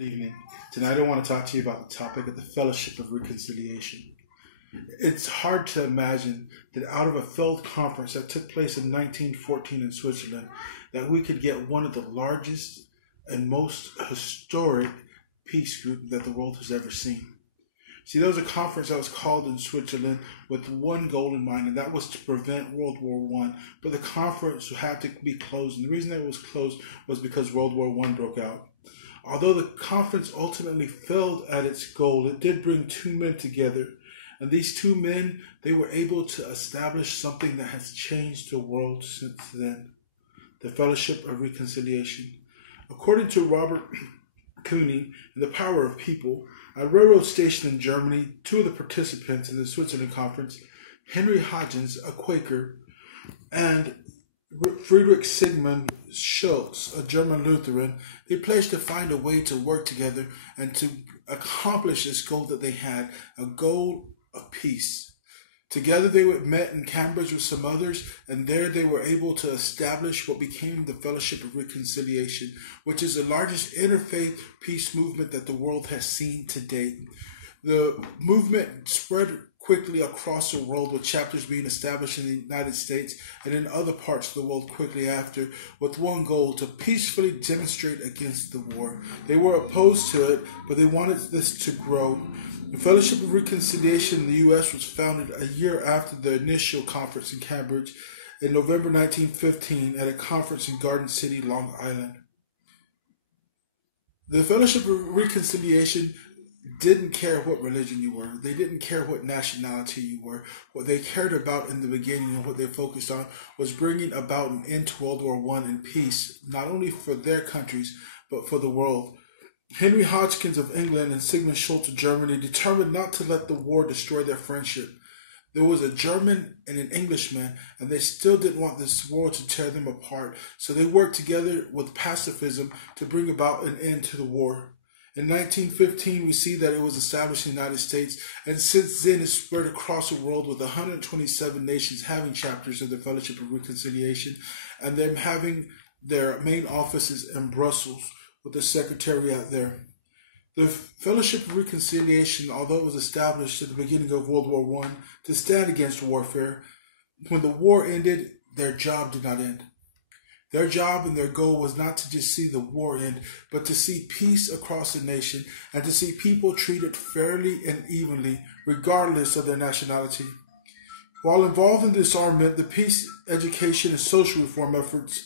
Good evening. Tonight I want to talk to you about the topic of the Fellowship of Reconciliation. It's hard to imagine that out of a failed conference that took place in 1914 in Switzerland, that we could get one of the largest and most historic peace group that the world has ever seen. See, there was a conference that was called in Switzerland with one goal in mind, and that was to prevent World War One. But the conference had to be closed, and the reason that it was closed was because World War One broke out. Although the conference ultimately failed at its goal, it did bring two men together. And these two men, they were able to establish something that has changed the world since then. The Fellowship of Reconciliation. According to Robert Cooney in The Power of People, a railroad station in Germany, two of the participants in the Switzerland conference, Henry Hodgins, a Quaker, and Friedrich Sigmund Schultz, a German Lutheran, they pledged to find a way to work together and to accomplish this goal that they had, a goal of peace. Together they met in Cambridge with some others, and there they were able to establish what became the Fellowship of Reconciliation, which is the largest interfaith peace movement that the world has seen to date. The movement spread quickly across the world, with chapters being established in the United States and in other parts of the world quickly after, with one goal: to peacefully demonstrate against the war. They were opposed to it, but they wanted this to grow. The Fellowship of Reconciliation in the U.S. was founded a year after the initial conference in Cambridge in November 1915 at a conference in Garden City, Long Island. The Fellowship of Reconciliation didn't care what religion you were. They didn't care what nationality you were. What they cared about in the beginning and what they focused on was bringing about an end to World War One and peace, not only for their countries, but for the world. Henry Hodgkins of England and Sigmund Schultz of Germany determined not to let the war destroy their friendship. There was a German and an Englishman, and they still didn't want this war to tear them apart, so they worked together with pacifism to bring about an end to the war. In 1915, we see that it was established in the United States, and since then it's spread across the world, with 127 nations having chapters of the Fellowship of Reconciliation, and them having their main offices in Brussels, with the Secretariat there. The Fellowship of Reconciliation, although it was established at the beginning of World War One to stand against warfare, when the war ended, their job did not end. Their job and their goal was not to just see the war end, but to see peace across the nation and to see people treated fairly and evenly, regardless of their nationality. While involved in disarmament, the peace, education, and social reform efforts,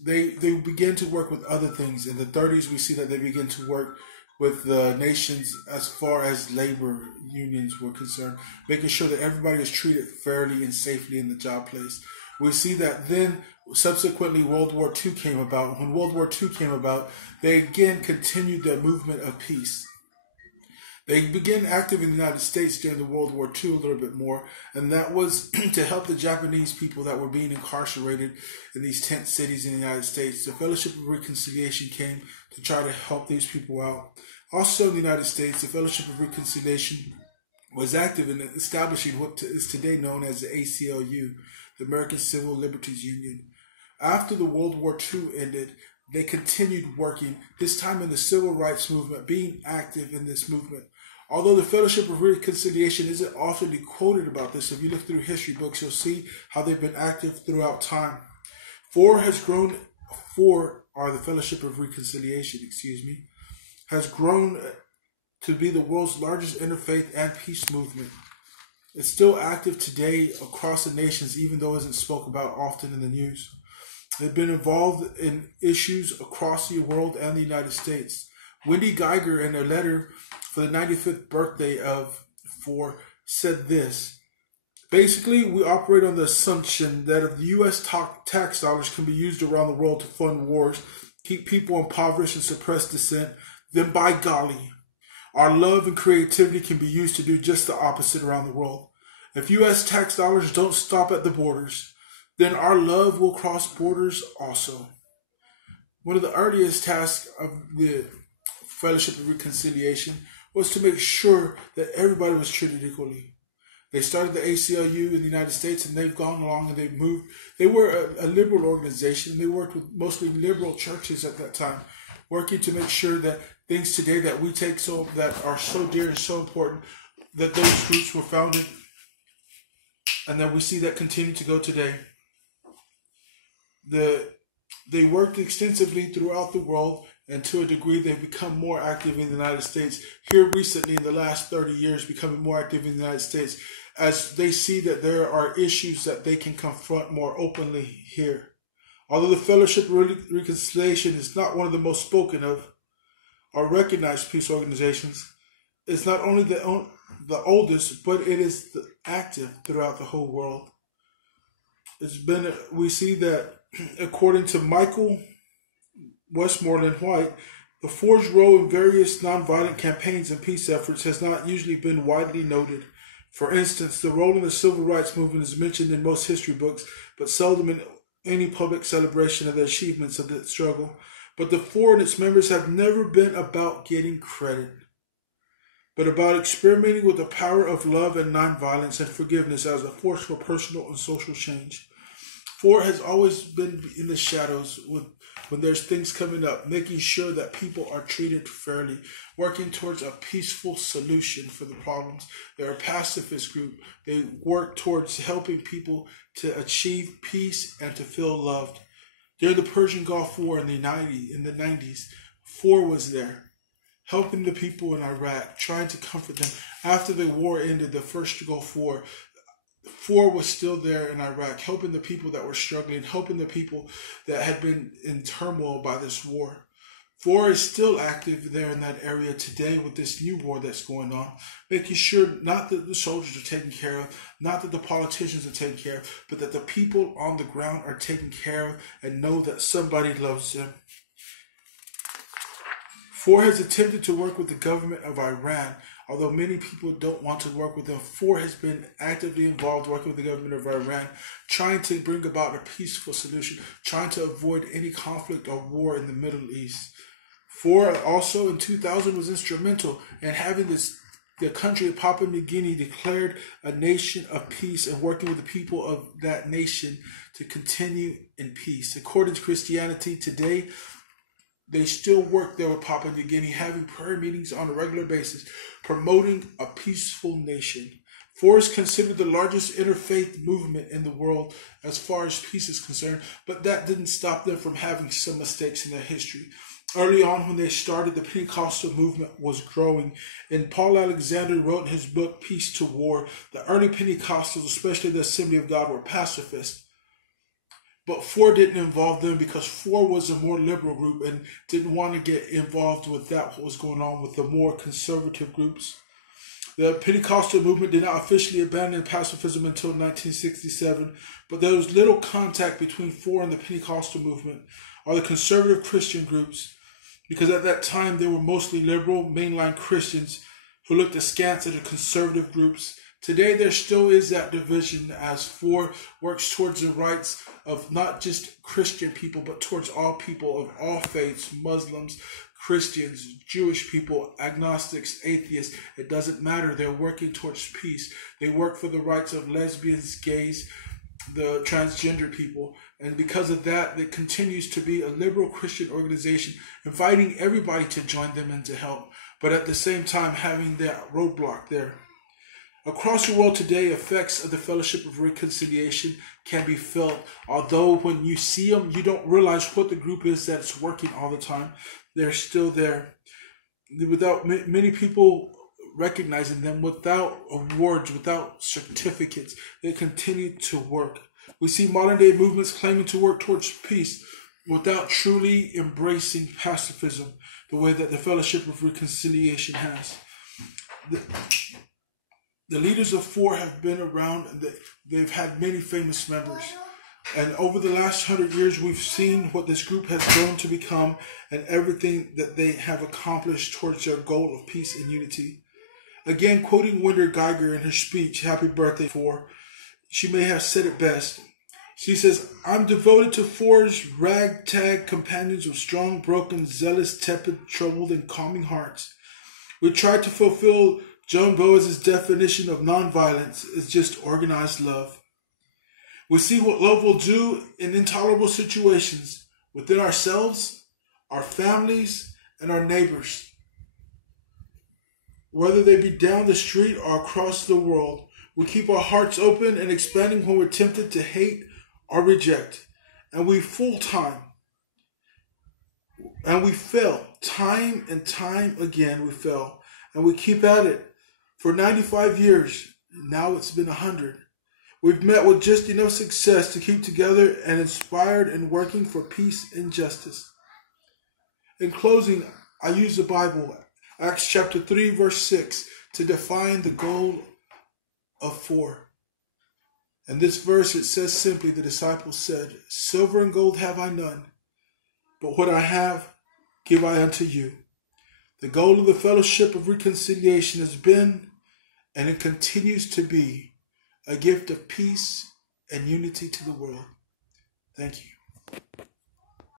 they began to work with other things. In the 30s, we see that they began to work with the nations as far as labor unions were concerned, making sure that everybody was treated fairly and safely in the job place. We see that then, subsequently, World War II came about. When World War II came about, they again continued their movement of peace. They began active in the United States during the World War II a little bit more, and that was to help the Japanese people that were being incarcerated in these tent cities in the United States. The Fellowship of Reconciliation came to try to help these people out. Also in the United States, the Fellowship of Reconciliation was active in establishing what is today known as the ACLU, the American Civil Liberties Union. After the World War II ended, they continued working, this time in the civil rights movement, being active in this movement. Although the Fellowship of Reconciliation isn't often quoted about this, if you look through history books, you'll see how they've been active throughout time. Four the Fellowship of Reconciliation, has grown to be the world's largest interfaith and peace movement. It's still active today across the nations, even though it isn't spoken about often in the news. They've been involved in issues across the world and the United States. Wendy Geiger, in a letter for the 95th birthday of four, said this: basically, we operate on the assumption that if the U.S. tax dollars can be used around the world to fund wars, keep people impoverished and suppress dissent, then by golly, our love and creativity can be used to do just the opposite around the world. If U.S. tax dollars don't stop at the borders, then our love will cross borders also. One of the earliest tasks of the Fellowship of Reconciliation was to make sure that everybody was treated equally. They started the ACLU in the United States, and they've gone along and they've moved. They were a liberal organization, and they worked with mostly liberal churches at that time. working to make sure that things today that we take that are so dear and so important, that those groups were founded, and that we see that continue to go today. They worked extensively throughout the world, and to a degree they've become more active in the United States. Here recently, in the last 30 years, becoming more active in the United States, as they see that there are issues that they can confront more openly here. Although the Fellowship of Reconciliation is not one of the most spoken of or recognized peace organizations, it's not only the oldest, but it is active throughout the whole world. We see that according to Michael Westmoreland White, the Four's role in various nonviolent campaigns and peace efforts has not usually been widely noted. For instance, the role in the civil rights movement is mentioned in most history books, but seldom in any public celebration of the achievements of the struggle. But the Four and its members have never been about getting credit, but about experimenting with the power of love and nonviolence and forgiveness as a force for personal and social change. Four has always been in the shadows when there's things coming up, making sure that people are treated fairly, working towards a peaceful solution for the problems. They're a pacifist group. They work towards helping people to achieve peace and to feel loved. During the Persian Gulf War in the 90s, Four was there, helping the people in Iraq, trying to comfort them. After the war ended, the first Gulf War, Four was still there in Iraq, helping the people that were struggling, helping the people that had been in turmoil by this war. Four is still active there in that area today with this new war that's going on, making sure not that the soldiers are taken care of, not that the politicians are taken care of, but that the people on the ground are taken care of and know that somebody loves them. Four has attempted to work with the government of Iran. Although many people don't want to work with them, Four has been actively involved working with the government of Iran, trying to bring about a peaceful solution, trying to avoid any conflict or war in the Middle East. Four also in 2000 was instrumental in having the country of Papua New Guinea declared a nation of peace and working with the people of that nation to continue in peace. According to Christianity today, they still work there with Papua New Guinea, having prayer meetings on a regular basis, promoting a peaceful nation. Four is considered the largest interfaith movement in the world as far as peace is concerned, but that didn't stop them from having some mistakes in their history. Early on, when they started, the Pentecostal movement was growing, and Paul Alexander wrote in his book, Peace to War, the early Pentecostals, especially the Assembly of God, were pacifists. But Four didn't involve them because Four was a more liberal group and didn't want to get involved with what was going on with the more conservative groups. The Pentecostal movement did not officially abandon pacifism until 1967, but there was little contact between Four and the Pentecostal movement or the conservative Christian groups, because at that time they were mostly liberal, mainline Christians who looked askance at the conservative groups. Today, there still is that division as Four works towards the rights of not just Christian people, but towards all people of all faiths, Muslims, Christians, Jewish people, agnostics, atheists. It doesn't matter. They're working towards peace. They work for the rights of lesbians, gays, the transgender people. And because of that, it continues to be a liberal Christian organization, inviting everybody to join them and to help, but at the same time having that roadblock there. Across the world today, effects of the Fellowship of Reconciliation can be felt, although when you see them, you don't realize what the group is that's working all the time. They're still there. Without many people recognizing them, without awards, without certificates, they continue to work. We see modern day movements claiming to work towards peace without truly embracing pacifism the way that the Fellowship of Reconciliation has. The leaders of Four have been around, and they've had many famous members. And over the last 100 years, we've seen what this group has grown to become and everything that they have accomplished towards their goal of peace and unity. Again, quoting Wanda Geiger in her speech, Happy Birthday, Four, she may have said it best. She says, I'm devoted to Four's ragtag companions of strong, broken, zealous, tepid, troubled, and calming hearts. We try to fulfill Joan Boaz's definition of nonviolence is just organized love. We see what love will do in intolerable situations within ourselves, our families, and our neighbors. Whether they be down the street or across the world, we keep our hearts open and expanding when we're tempted to hate or reject. And we full time. And we fail. Time and time again we fail. And we keep at it. For 95 years, now it's been 100. We've met with just enough success to keep together and inspired and working for peace and justice. In closing, I use the Bible, Acts chapter 3, verse 6, to define the goal of 4. In this verse, it says simply, the disciples said, "Silver and gold have I none, but what I have give I unto you." The goal of the fellowship of reconciliation has been, and it continues to be, a gift of peace and unity to the world. Thank you.